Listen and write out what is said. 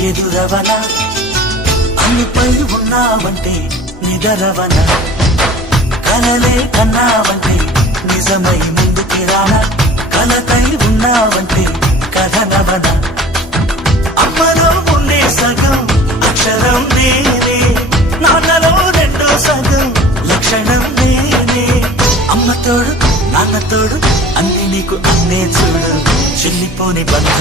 ఎదురవన అన్నిపై ఉన్నావంటే నిదరవన కలలే కన్నావంటే నిజమై ముందుకి రానా కలతై ఉన్నావంటే కథనవన అమ్మలో ఉండే సగం అక్షరం నేనే నాన్నలో రెండో సగం లక్షణం నేనే అమ్మ తోడు నాన్న తోడు అన్ని నీకు అన్నే చూడు చెల్లిపోని బంధం